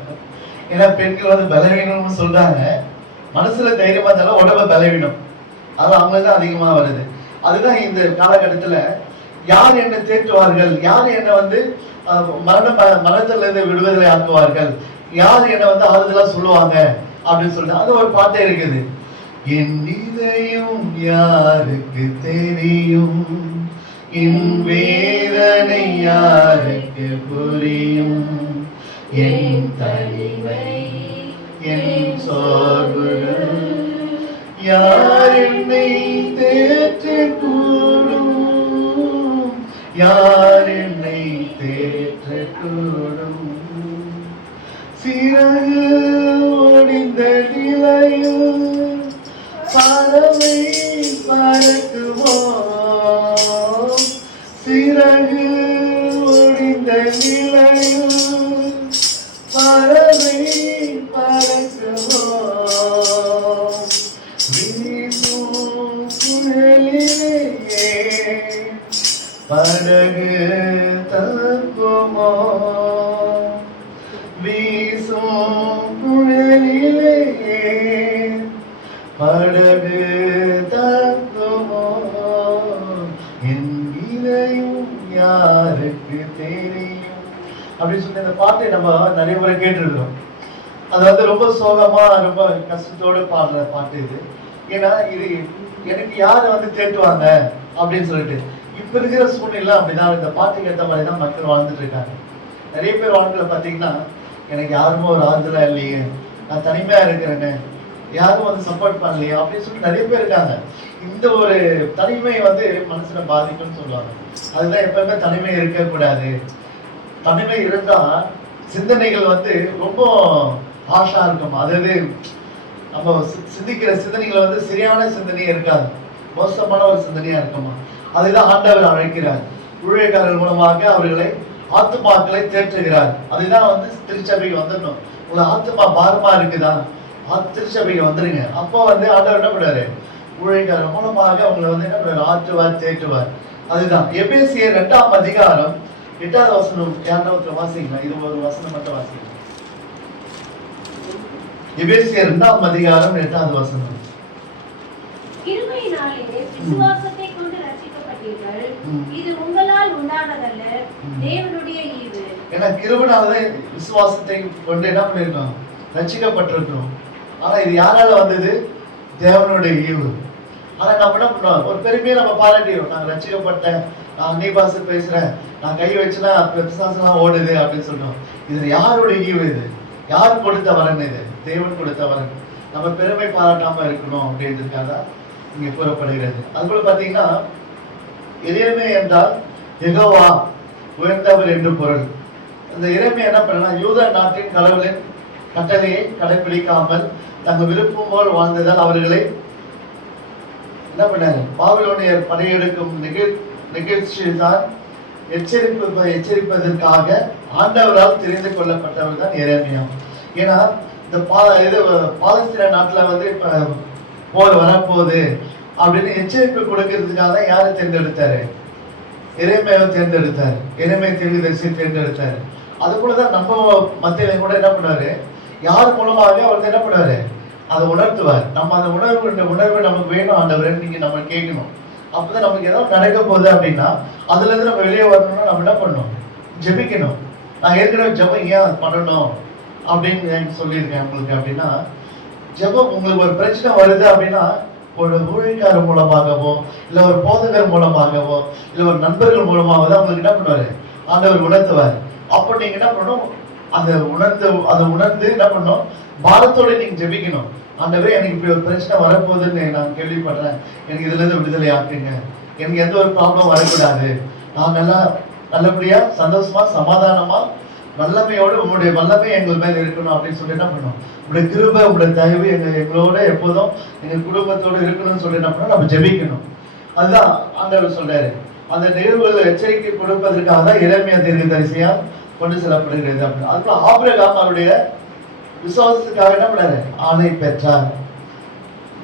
ஏன்னா பெண்கள் வந்து பலவீனம்னு சொல்றாங்க, மனசுல தைரியமா இருந்தாலும் உடம்பு பலவீனம், அது அவங்களுக்கு தான் அதிகமா வருது. அதுதான் இந்த காலகட்டத்துல யார் என்னை தேற்றுவார்கள், யார் என்னை வந்து மரணத்துல இருந்து விடுதலை ஆக்குவார்கள், யார் என்னை வந்து ஆறுதலா சொல்லுவாங்க அப்படின்னு சொல்லிட்டு அது ஒரு பாட்டே இருக்குது. என் இதயம் யாருக்கு தெரியும், என் வேதனை யாருக்கு புரியும், என் தனிமை என் சோர்வுகள் யார் என்னை தேற்றக்கூடும், யார் என்னை தேற்றக்கூடும். சிறகு ஒடிந்த நிலையில் பறவை பறக்குமோ, சிறகு ஒடிந்த நிலையில் பறவை பறக்குமோ, வீசும் புயலிலே படகு தப்புமோ, வீசும் புயலிலே படகு தப்புமோ, என் இதயம் யாருக்கு தெரியும் அப்படின்னு சொல்லி அந்த பாட்டை நம்ம நிறைய முறை கேட்டிருக்கிறோம். அது வந்து ரொம்ப சோகமா ரொம்ப கஷ்டத்தோடு பாடுற பாட்டு இது. ஏன்னா இது எனக்கு யாரை வந்து தேட்டுவாங்க அப்படின்னு சொல்லிட்டு இப்ப இருக்கிற சூழ்நிலை அப்படிதான். இந்த பாட்டுக்கு ஏற்ற மாதிரி தான் மக்கள் வாழ்ந்துட்டு இருக்காங்க. நிறைய பேர் வாழ்க்கையில பார்த்தீங்கன்னா எனக்கு யாருமே ஒரு ஆறுதலா இல்லையே, நான் தனிமையா இருக்கிறேன்னு, யாரும் வந்து சப்போர்ட் பண்ணலையே அப்படின்னு சொல்லிட்டு நிறைய பேர் இருக்காங்க. இந்த ஒரு தனிமை வந்து மனசுல பாதிக்கும்னு சொல்லுவாங்க. அதுதான் எப்பவுமே தனிமை இருக்கக்கூடாது. தனிமை இருந்தா சிந்தனைகள் வந்து ரொம்ப ஹாஷா இருக்கும். அதாவது நம்ம சிந்திக்கிற சிந்தனைகள் வந்து சரியான சிந்தனையே இருக்காது, மோசமான ஒரு சிந்தனையா இருக்குமா. அதுதான் ஆண்டவர் அழைக்கிறார். ஊழியக்காரர்கள் மூலமாக அவர்களை ஆத்துமாக்களை தேற்றுகிறார். அதுதான் வந்து திருச்சபைக்கு வந்துடணும். உங்களை ஆத்துமா பாரமா இருக்குதா, திருச்சபைக்கு வந்துருங்க. அப்போ வந்து ஆண்டவர் என்ன பண்ணுவாரு, ஊழியக்காரர் மூலமாக அவங்களை வந்து என்ன பண்ணுவார், ஆற்றுவார், தேற்றுவார். அதுதான் எபேசியர் 2ஆம் அதிகாரம் 8வது வசனம். யாராவது வாசிக்கலாம், இது ஒரு வசனம் மட்டும் வாசிக்கலாம். எபேசியர் 2ஆம் அதிகாரம் 8வது வசனம். கிருபையினாலே விசுவாசத்தை கொண்டு ரட்சிக்கப்பட்டீர்கள், இது உங்களால் உண்டானதல்ல, தேவனுடைய ஈவு. ஏன்னா கிருபையினாலே விசுவாசத்தை கொண்டு என்ன பண்ணிருக்கோம், ரட்சிக்கப்பட்டிருக்கிறோம். ஆனா இது யாரால வந்தது, தேவனுடைய ஈவு. ஆனா நம்ம என்ன பண்ணோம், ஒரு பெருமையை நம்ம பாராட்டிடுறோம், நாங்க ரட்சிக்கப்பட்டேன், நான் அந்நிய பாஷை பேசுறேன், நான் கை வச்சுனா பிசாசெல்லாம் ஓடுது அப்படின்னு சொல்றோம். இது யாருடைய ஈவு? இது யார் கொடுத்த வரன்? இது தேவன் கொடுத்த வரன். நம்ம பெருமை பாராட்டாம இருக்கணும் அப்படின்றதுக்காக தான் இங்க கூறப்படுகிறது. அதுபோல பாத்தீங்கன்னா எரேமியா என்றால் யெகோவா உயர்ந்தவர் என்று பொருள். அந்த எரேமியா என்ன பண்ணா, யூதா நாட்டின் கடவுளின் கட்டளையை கடைபிடிக்காமல் தங்கள் விருப்பம் போல் வாழ்ந்ததால் அவர்களை என்ன பண்ணாரு, பாபிலோனியர் படையெடுக்கும் நிகழ்ச்சிதான் எச்சரிப்பதற்காக ஆண்டவரால் தெரிந்து கொள்ளப்பட்டவர் தான் எரேமியா. ஏன்னா இந்த பாலஸ்தீன நாட்டுல வந்து இப்ப போர் வரப்போகுது அப்படின்னு எச்சரிப்பு கொடுக்கறதுக்காக தான் யாரை தேர்ந்தெடுத்தாரு? எரேமியாவை தேர்ந்தெடுத்தாரு. எரேமியா தீர்க்கதரிசியை தேர்ந்தெடுத்தாரு. அது போலதான் நம்ம மத்தியில கூட என்ன பண்ணாரு, யார் மூலமாக அவர் என்ன பண்ணாரு, அதை உணர்த்துவார். நம்ம அந்த உணர்வு நமக்கு வேணும் ஆண்டவரே, நீங்க நம்ம கேட்கணும். அப்பதான் நமக்கு ஏதாவது நடக்க போகுது அப்படின்னா அதுல இருந்து நம்ம வெளியே வரணும்னா நம்ம என்ன பண்ணணும், ஜெபிக்கணும். நான் ஏற்கனவே ஜெபம் ஏன் பண்ணணும் அப்படின்னு சொல்லியிருக்கேன் உங்களுக்கு. அப்படின்னா ஜெபம் உங்களுக்கு ஒரு பிரச்சனை வருது அப்படின்னா ஒரு ஊழியக்காரர் மூலமாகவோ இல்ல ஒரு போதகர் மூலமாகவோ இல்ல ஒரு நண்பர்கள் மூலமாகவோ தான் உங்களுக்கு என்ன பண்ணுவாரு, ஆண்டவர் உணர்த்துவார். அப்போ நீங்க என்ன பண்ணணும், அதை உணர்ந்து என்ன பண்ணணும், பாரத்தோட நீங்க ஜெபிக்கணும். ஆண்டவரே எனக்கு இப்படி ஒரு பிரச்சனை வரப்போகுதுன்னு நான் கேள்விப்படுறேன், எனக்கு இதுல இருந்து விடுதலை ஆக்குங்க, எனக்கு எந்த ஒரு ப்ராப்ளம் வரக்கூடாது, நான் நல்லபடியா சந்தோஷமா சமாதானமா வல்லமையோடு உங்களுடைய வல்லமை எங்கள் மேல இருக்கணும் அப்படின்னு சொல்லி என்ன பண்ணணும், உங்களுடைய கிருபை உங்களுடைய தயவு எங்களோட எப்போதும் எங்க குடும்பத்தோடு இருக்கணும்னு சொல்லி என்ன பண்ணணும், நம்ம ஜெபிக்கணும். அதுதான் ஆண்டவர் சொல்றாரு. அந்த நிகழ்வுகள் எச்சரிக்கை கொடுப்பதற்காக தான் எரேமியா தீர்க்கதரிசியால் கொண்டு செல்லப்படுகிறது அப்படின்னு. அதுக்கப்புறம் ஆபிரகாம் அவருடைய விசுவாசத்துக்காக என்ன பண்ணாரு, ஆணை பெற்றார்.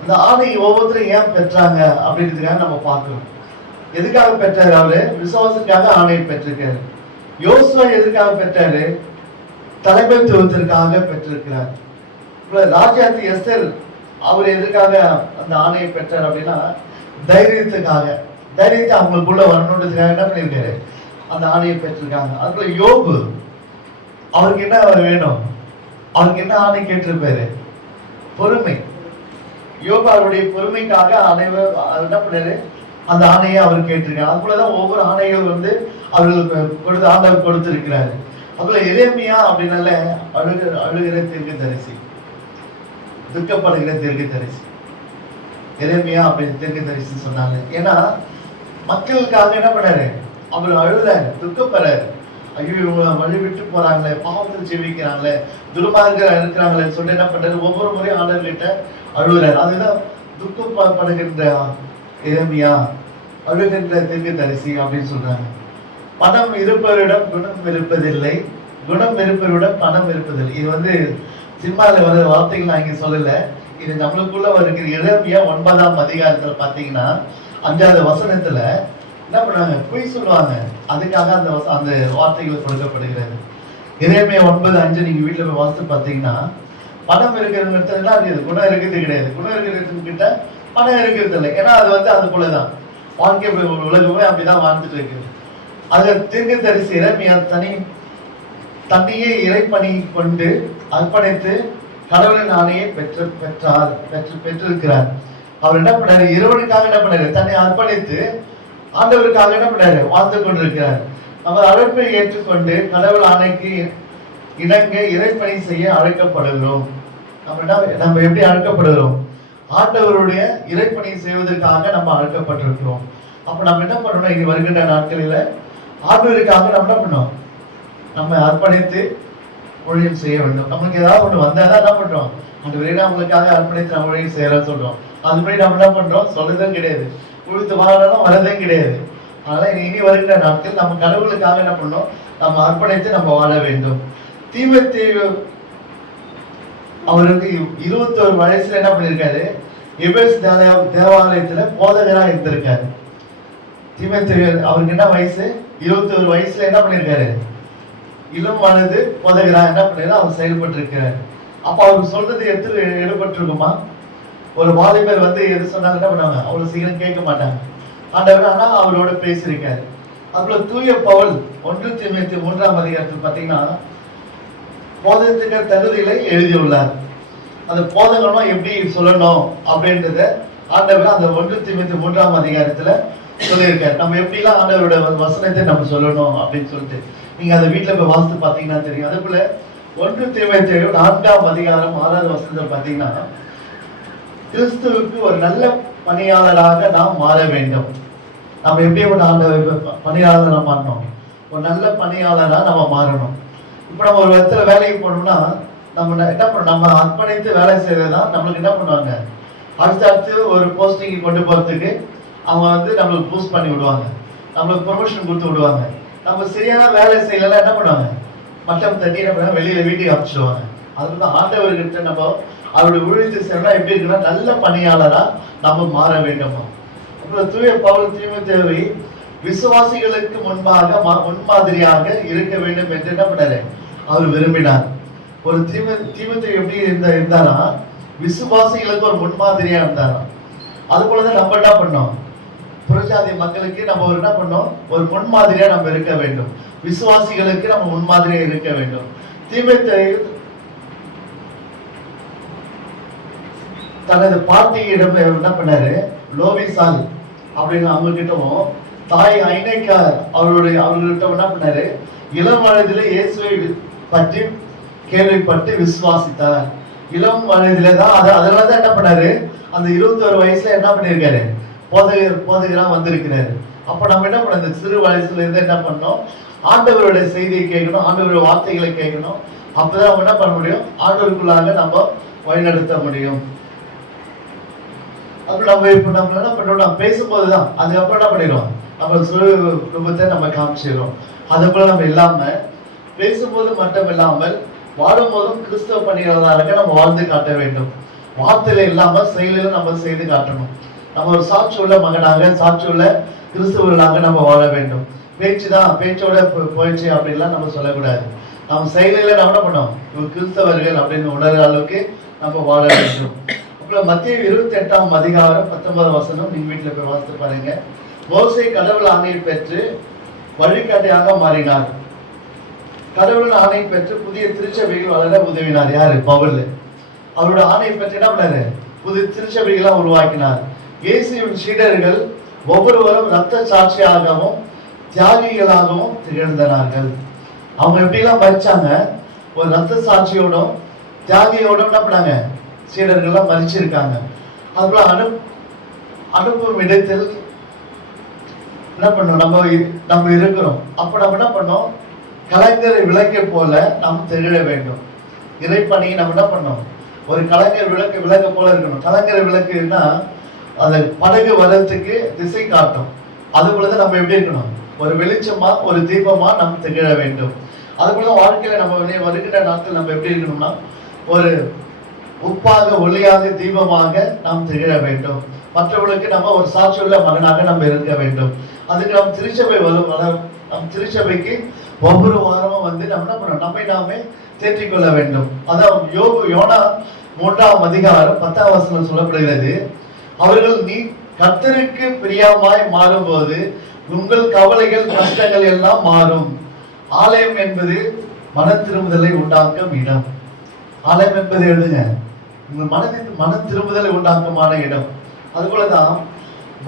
அந்த ஆணை ஒவ்வொருத்தரும் ஏன் பெற்றாங்க அப்படின்றதுக்காக நம்ம பார்க்கணும். எதுக்காக பெற்றாரு? அவரு விசுவாசத்துக்காக ஆணை பெற்றிருக்காரு. யோசுவா எதுக்காக பெற்றாரு? தலைமைத்துவத்திற்காக பெற்றிருக்கிறார். ராஜாத்தி எஸ்தர் அவர் எதுக்காக அந்த ஆணையை பெற்றார் அப்படின்னா தைரியத்துக்காக, தைரியத்தை அவங்களுக்குள்ள வரணுன்றதுக்காக என்ன பண்ணியிருக்காரு, அந்த ஆணையை பெற்றிருக்காங்க. அதுக்குள்ள யோபு அவருக்கு என்ன வேணும், அவருக்கு என்ன ஆணை கேட்டிருப்பாரு, பொறுமை. யோபு அவருடைய பொறுமைக்காக அனைவர் என்ன பண்ணாரு, அந்த ஆணையை அவர் கேட்டிருக்காரு. அது போலதான் ஒவ்வொரு ஆணைகள் வந்து அவர்களுக்கு ஆண்டவர் கொடுத்திருக்கிறாரு. அதுல எரேமியா அப்படின்னால அழுகிற தீர்க்கதரிசி, துக்கப்படுகிற தீர்க்கதரிசி. எரேமியா அப்படின்னு தீர்க்கதரிசி சொன்னாங்க. ஏன்னா மக்களுக்காக என்ன பண்ணாரு, அவர் அழுகிறாரு, துக்கப்படுறாரு. ஐயோ இவங்க வழி விட்டு போறாங்களே, பாவத்தில் ஜீவிக்கிறாங்களே, துர்மார்கர் இருக்கிறாங்களேன்னு சொல்லிட்டு என்ன பண்றாரு, ஒவ்வொரு முறையும் ஆண்டவர்கிட்ட அழுகிறாரு. அதுதான் துக்கப்படுகின்ற எரேமியா, அழுகின்ற தீர்க்கதரிசி அப்படின்னு சொல்றாங்க. பணம் இருப்பவரிடம் குணம் இருப்பதில்லை, குணம் இருப்பவரிடம் பணம் இருப்பதில்லை. இது வந்து சினிமால வர வார்த்தைகள் நான் இங்க சொல்லல, இது நம்மளுக்குள்ள வருகிற எரேமியா 9ஆம் அதிகாரத்துல பாத்தீங்கன்னா 5வது வசனத்துல என்ன பண்ணாங்க, பொய் சொல்லுவாங்க. அதுக்காக அந்த வார்த்தைகள் கொடுக்கப்படுகிறது. எரேமியா 9:5 நீங்க வீட்டுல போய் வாசித்து பார்த்தீங்கன்னா, பணம் இருக்கிறவங்க என்ன இருக்குது, குணம் இருக்கிறது கிடையாது. குணம் இருக்கிறது கிட்ட பணம் இருக்கிறது இல்லை. ஏன்னா அது வந்து அது போலதான் வாழ்க்கை உலகமே அப்படிதான் வாழ்ந்துட்டு இருக்குது. அது தீர்க்கதரிசி எரேமியா தன்னையே இறைப்பணி கொண்டு அர்ப்பணித்து கடவுளின் ஆணையை பெற்றிருக்கிறார். அவர் என்ன பண்ணாரு, இறைவனுக்காக என்ன பண்ணாரு, தன்னை அர்ப்பணித்து ஆண்டவருக்காக என்ன பண்ணாரு, வாழ்ந்து கொண்டிருக்கிறார். நம்ம அழைப்பை ஏற்றுக்கொண்டு கடவுள் ஆணைக்கு இணங்க இறைப்பணி செய்ய அழைக்கப்படுகிறோம். நம்ம எப்படி அழைக்கப்படுகிறோம், ஆண்டவருடைய இறைப்பணி செய்வதற்காக நம்ம அழைக்கப்பட்டிருக்கிறோம். அப்ப நம்ம என்ன பண்ணணும், இனி வருகின்ற நாட்களில் ஆண்டவருக்காக நம்ம என்ன பண்ணோம், நம்ம அர்ப்பணித்து ஊழியம் செய்ய வேண்டும். நம்மளுக்கு ஏதாவது ஒண்ணு வந்தாதான் என்ன பண்றோம், அந்த விரைவில் அவங்களுக்காக அர்ப்பணித்து நம்ம ஊழியம் செய்யறோம்னு சொல்றோம். அது மாதிரி நம்ம என்ன பண்றோம், சொல்றதும் கிடையாது, உழுத்து வாழணும் வரதே கிடையாது. அதனால இனி வருகின்ற நாட்கள் நம்ம கடவுளுக்காக என்ன பண்ணணும், நம்ம அர்ப்பணித்து நம்ம வாழ வேண்டும். தீமோத்தேயு அவருக்கு 21 வயசுல என்ன பண்ணிருக்காரு, எபேசு தேவாலயத்துல போதகரா இருந்திருக்காரு. தீமோத்தேயு அவருக்கு என்ன வயசு, 21 வயசுல என்ன பண்ணிருக்காரு, இளம் வயது போதகரா என்ன பண்ணிரு அவர் செயல்பட்டு இருக்கிறார். அப்ப அவருக்கு சொல்றது எடுபட்டிருக்குமா? ஒரு வாலிபர் வந்து எது சொன்னாலும் என்ன பண்ணுவாங்க, அவ்வளவு சீக்கிரம் கேட்க மாட்டாங்க. ஆண்டவர் ஆனா அவரோட பேசியிருக்காரு. அதுல தூய பவுல் 1 தீமோத்தேயு 3ஆம் அதிகாரத்தில் பாத்தீங்கன்னா போதகத்துக்கு தகுதியில எழுதியுள்ளார். அந்த போதகனும் எப்படி சொல்லணும் அப்படின்றத ஆண்டவர் அந்த 1 தீமோத்தேயு 3ஆம் அதிகாரத்துல சொல்லியிருக்காரு. நம்ம எப்படிலாம் ஆண்டவரோட வசனத்தை நம்ம சொல்லணும் அப்படின்னு சொல்லிட்டு நீங்க அதை வீட்டுல போய் வாசித்து பார்த்தீங்கன்னா தெரியும். அதே போல 1 தீமோத்தேயு 4ஆம் அதிகாரம் 6வது வசனத்தில் பார்த்தீங்கன்னா, கிறிஸ்துவுக்கு ஒரு நல்ல பணியாளராக நாம் மாற வேண்டும். நம்ம எப்படி ஒரு பணியாளராக மாறணும்? ஒரு நல்ல பணியாளராக நம்ம மாறணும். இப்போ நம்ம ஒரு இடத்துல வேலைக்கு போனோம்னா நம்ம என்ன பண்ணணும்? நம்ம அர்ப்பணித்து வேலை செய்யறதுதான் நம்மளுக்கு என்ன பண்ணுவாங்க, அடுத்து ஒரு போஸ்டிங் கொண்டு போறதுக்கு அவங்க வந்து நம்மளுக்கு பூஸ்ட் பண்ணி விடுவாங்க, நம்மளுக்கு ப்ரொமோஷன் கொடுத்து விடுவாங்க. நம்ம சரியான வேலை செய்யலாம் என்ன பண்ணுவாங்க, மட்டம் தட்டி என்ன பண்ணுவாங்க, வெளியில வீட்டுக்கு அனுப்பிச்சிடுவாங்க. அதுக்கு தான் ஆண்டவர்கிட்ட நம்ம அவருடைய ஊழியத்தை செய்யணும். எப்படி இருக்குன்னா நல்ல பணியாளரா நம்ம மாற வேண்டுமா. அப்புறம் தூய பவுல் தீமோத்தேயுவை விசுவாசிகளுக்கு முன்பாக முன்மாதிரியாக இருக்க வேண்டும் என்று என்ன பண்ணாரு, அவர் விரும்பினார். ஒரு தீமோத்தேயு எப்படி இருந்தாரா, விசுவாசிகளுக்கு ஒரு முன்மாதிரியா இருந்தாராம். அது போலதான் நம்ம என்ன பண்ணோம், புறஜாதி மக்களுக்கு நம்ம ஒரு என்ன பண்ணோம், ஒரு முன்மாதிரியா நம்ம இருக்க வேண்டும். விசுவாசிகளுக்கு நம்ம முன்மாதிரியா இருக்க வேண்டும். தீமோத்தேயு தனது பாட்டியிடம் என்ன பண்ணாரு, லோவிசால் அப்படின்னு அவங்க கிட்டவும் தாய் ஐனைக்கார் அவர்கிட்ட என்ன பண்ணாரு, இளம் வயதிலே இயேசுவை பற்றி கேள்விப்பட்டு விசுவாசித்தார். இளம் வயதில தான் அதனாலதான் என்ன பண்ணாரு, அந்த 21 வயசுல என்ன பண்ணிருக்காரு, போதகரா வந்திருக்கிறாரு. அப்ப நம்ம என்ன பண்ண, இந்த சிறு வயசுல இருந்து என்ன பண்ணோம், ஆண்டவருடைய செய்தியை கேட்கணும், ஆண்டவருடைய வார்த்தைகளை கேட்கணும். அப்பதான் நம்ம என்ன பண்ண முடியும், ஆண்டவருக்குள்ளாக நம்ம வழிநடத்த முடியும். அப்புறம் நம்ம இப்ப நம்ம என்ன பண்றோம், நம்ம பேசும்போதுதான் அதுக்கப்புறம் என்ன பண்ணிடுவோம், நம்ம சுரூபத்தை நம்ம காமிச்சிடும். அது போல நம்ம இல்லாம பேசும்போது மட்டும் இல்லாமல் வாழும்போதும் கிறிஸ்தவ பணியாளராக நம்ம வாழ்ந்து காட்ட வேண்டும். வார்த்தையில இல்லாம செயலில நம்ம செய்து காட்டணும். நம்ம ஒரு சாட்சி உள்ள மகனாக, சாட்சி உள்ள கிறிஸ்தவர்களாக நம்ம வாழ வேண்டும். பேச்சோட போயிடுச்சு அப்படின்லாம் நம்ம சொல்லக்கூடாது. நம்ம செயலில நம்ம என்ன பண்ணோம், கிறிஸ்தவர்கள் அப்படின்னு உணர்கிற அளவுக்கு நம்ம வாழ வேண்டும். அப்புறம் மத்திய 28ஆம் அதிகாரம் 19 வசனம் நீங்க வீட்டுல போய் வாசித்து பாருங்க. மோசே கடவுள் ஆணையை பெற்று வழிகாட்டியாக மாறினார். கடவுள் ஆணை பெற்று புதிய திருச்சபைகள் வளர உதவினார். யாரு, பவுல். அவரோட ஆணை பெற்று என்ன பண்ணாரு, புதிய திருச்சபைகளை உருவாக்கினார். இயேசுவின் சீடர்கள் ஒவ்வொருவரும் இரத்த சாட்சியாகவும் தியாகிகளாகவும் திகழ்ந்தனார்கள். அவங்க எப்படிலாம் மறிச்சாங்க, ஒரு இரத்த சாட்சியோடும் தியாகியோடும் என்ன பண்ணாங்க, சீடர்கள்லாம் மறிச்சிருக்காங்க. அதுபோல அனுப்பும் இடத்தில் என்ன பண்ணோம், நம்ம இருக்கிறோம். அப்ப நம்ம என்ன பண்ணோம், கலைஞரை விளக்கை போல நாம் திகழ வேண்டும். இறைப்பணி நம்ம என்ன பண்ணோம், ஒரு கலைஞர் விளக்கு போல இருக்கணும். கலைஞர் விளக்குன்னா அந்த படகு வர்றதுக்கு திசை காட்டும். அது போலதான் நம்ம எப்படி இருக்கணும், ஒரு வெளிச்சமா ஒரு தீபமா நாம் திகழ வேண்டும். அது போல வாழ்க்கையில நம்ம வருகின்ற நாட்கள் நம்ம எப்படி இருக்கணும்னா, ஒரு உப்பாக ஒளியாக தீபமாக நாம் திகழ வேண்டும். மற்றவர்களுக்கு நம்ம ஒரு சாட்சியுள்ள மகனாக நம்ம இருக்க வேண்டும். அதுக்கு நம் திருச்சபை நம் திருச்சபைக்கு ஒவ்வொரு வாரமும் வந்து நம்ம என்ன பண்ணணும், நம்மை நாமே தேற்றிக்கொள்ள வேண்டும். அதான் யோனா 3ஆம் அதிகாரம் 10ஆம் வசனம் சொல்லப்படுகிறது. அவர்கள் நீ கர்த்தருக்கு பிரியமாய் மாறும்போது உங்கள் கவலைகள் கஷ்டங்கள் எல்லாம் மாறும். ஆலயம் என்பது மன திரும்புதலை உண்டாக்கும் இடம். ஆலயம் என்பது எழுதுங்க, உங்கள் மன திரும்புதலை உண்டாக்கமான இடம். அதுபோலதான்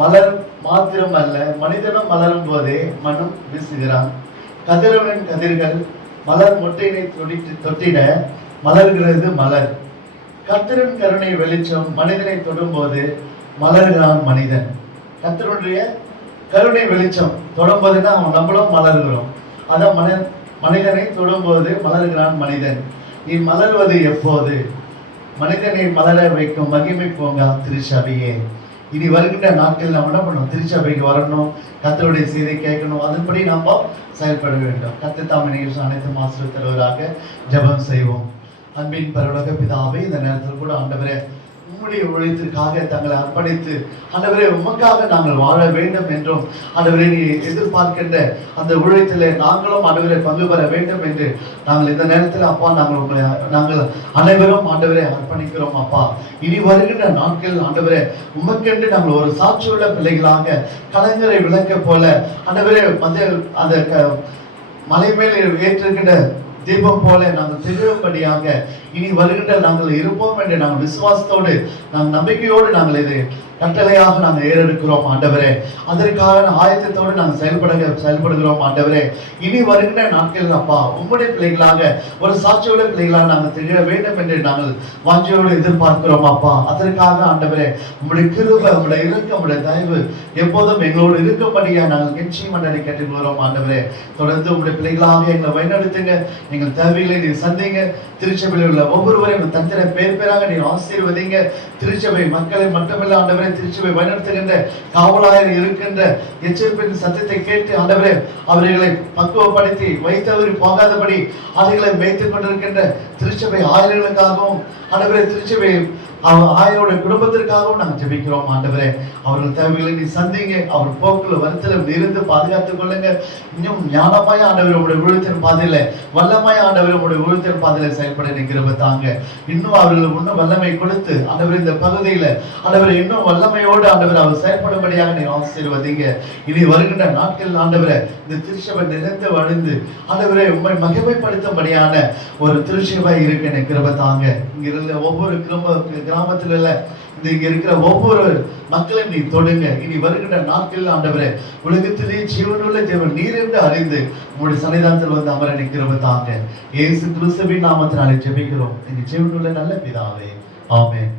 மலர் மாத்திரம் அல்ல, மனிதனும் மலரும் போதே மனம் வீசுகிறான். கதிரவனின் கதிர்கள் மலர் மொட்டையினை தொட்டிட மலர்கிறது மலர். கர்த்தரின் கருணை வெளிச்சம் மனிதனை தொடும்போது மலர்கிறான் மனிதன். கர்த்தருடைய கருணை வெளிச்சம் தொடும்போதுன்னா நம்மளும் மலர்கிறோம். அதான் மனிதனை தொடும்போது மலர்கிறான் மனிதன். நீ மலர்வது எப்போது, மனிதனை மலர வைக்கும் மகிமை போங்க திருச்சபையே. இனி வருகின்ற நாட்கள் நம்ம என்ன பண்ணணும், திருச்சபைக்கு வரணும், கர்த்தருடைய செய்தியை கேட்கணும், அதன்படி நாம செயல்பட வேண்டும். கர்த்தர் தாமே நிகழ்ச்சி அனைத்து ஆசீர்வாத தருவதாக ஜெபம் செய்வோம். அன்பின் பரலோக பிதாவே, இந்த நேரத்தில் கூட ஆண்டவரே உம்முடைய உழைத்திற்காக தங்களை அர்ப்பணித்து ஆண்டவரே உமக்காக நாங்கள் வாழ வேண்டும் என்றும் ஆண்டவரே நீ எதிர்பார்க்கின்ற அந்த உழைத்திலே நாங்களும் ஆண்டவரை பங்கு பெற வேண்டும் என்று நாங்கள் இந்த நேரத்தில் அப்பா நாங்கள் அனைவரும் ஆண்டவரை அர்ப்பணிக்கிறோம். அப்பா இனி வருகின்ற நாட்கள் ஆண்டவரே உமக்கென்று நாங்கள் ஒரு சாட்சியுள்ள பிள்ளைகளாக கலைஞரை விளக்க போல ஆண்டவரே அந்த மலை மேல் ஏற்றிருக்கின்ற தீபம் போல நாங்கள் திகழும்படியாக இனி வருகின்ற நாங்கள் இருப்போம் என்று நாங்கள் விசுவாசத்தோடு நாங்கள் நம்பிக்கையோடு நாங்கள் இதை கட்டளையாக நாங்கள் ஏறெடுக்கிறோம் ஆண்டவரே. அதற்கான ஆயத்தத்தோடு நாங்கள் செயல்படுகிறோம் ஆண்டவரே. இனி வருகின்ற நாட்களில் அப்பா உம்முடைய பிள்ளைகளாக ஒரு சாட்சியுள்ள பிள்ளைகளாக நாங்கள் திகழ வேண்டும் என்று நாங்கள் வாஞ்சையோடு எதிர்பார்க்கிறோம் அப்பா. அதற்காக ஆண்டவரே உம்முடைய கிருபை, உம்முடைய இரக்கம், உம்முடைய தயவு எப்போதும் எங்களோடு இருக்கும்படியா நாங்கள் நிச்சயம் மன்னனை கேட்டுக்கொள்கிறோம் ஆண்டவரே. தொடர்ந்து உம்முடைய பிள்ளைகளாக எங்களை வழிநடத்துங்க. எங்கள் தேவைகளை நீர் சந்திங்க. திருச்சபையில் உள்ள ஒவ்வொருவரையும் தந்திர பேர் பேராக நீர் ஆசீர்வதிங்க. திருச்சபை மக்களை மட்டுமல்ல ஆண்டவரே, திருச்சபை வழிநடத்துகின்ற காவலாயர் இருக்கின்ற எச்சரிப்பின் சத்தத்தை கேட்டு ஆண்டவரே அவர்களை பக்குவப்படுத்தி வைத்தவரி போகாதபடி அவைகளை வைத்துக் கொண்டிருக்கின்ற திருச்சபை ஆயர்களுக்காகவும் ஆண்டவரே, திருச்சபை ஆயரோட குடும்பத்திற்காகவும் நாங்கள் ஜெபிக்கிறோம் ஆண்டவரே. அவர்கள் தேவைகளை நீ சந்திங்க. அவர் போக்குல வருத்தலும் இருந்து பாதுகாத்துக் கொள்ளுங்க. இன்னும் ஞானமாய ஆண்டவர் உங்களுடைய விழுத்தின் பாதையில, வல்லமாய ஆண்டவர் உங்களுடைய விழுத்தின் பாதையில செயல்பட நிற்கிறவ தாங்க. இன்னும் அவர்களுக்கு இன்னும் வல்லமை கொடுத்து ஆண்டவர் இந்த பகுதியில ஆண்டவர் இன்னும் வல்லமையோடு ஆண்டவர் அவர் செயல்படும்படியாக நீ ஆசீர்வதிங்க. இனி வருகின்ற நாட்கள் ஆண்டவரை இந்த திருச்சபை நிறைந்து வழிந்து ஆண்டவரை உண்மை மகிமைப்படுத்தும்படியான ஒரு திருச்சபை இருக்கு நிற்கிறவ தாங்க. இங்க இருந்த ஒவ்வொரு கிராமத்துல இங்க இருக்கிற ஒவ்வொரு மக்களையும் நீ தொடுங்க. இனி வருகின்ற நாட்களில் ஆண்டவரே உலகத்திலேயே ஜீவனுள்ள தேவன் நீர் என்று அறிந்து உங்களுடைய சன்னிதானத்தில் வந்து அமர நிற்கிறவ தாங்க. இயேசு கிறிஸ்துவின் நாமத்தினாலே ஜெபிக்கிறோம் எங்க ஜீவனுள்ள நல்ல பிதாவே, ஆமென்.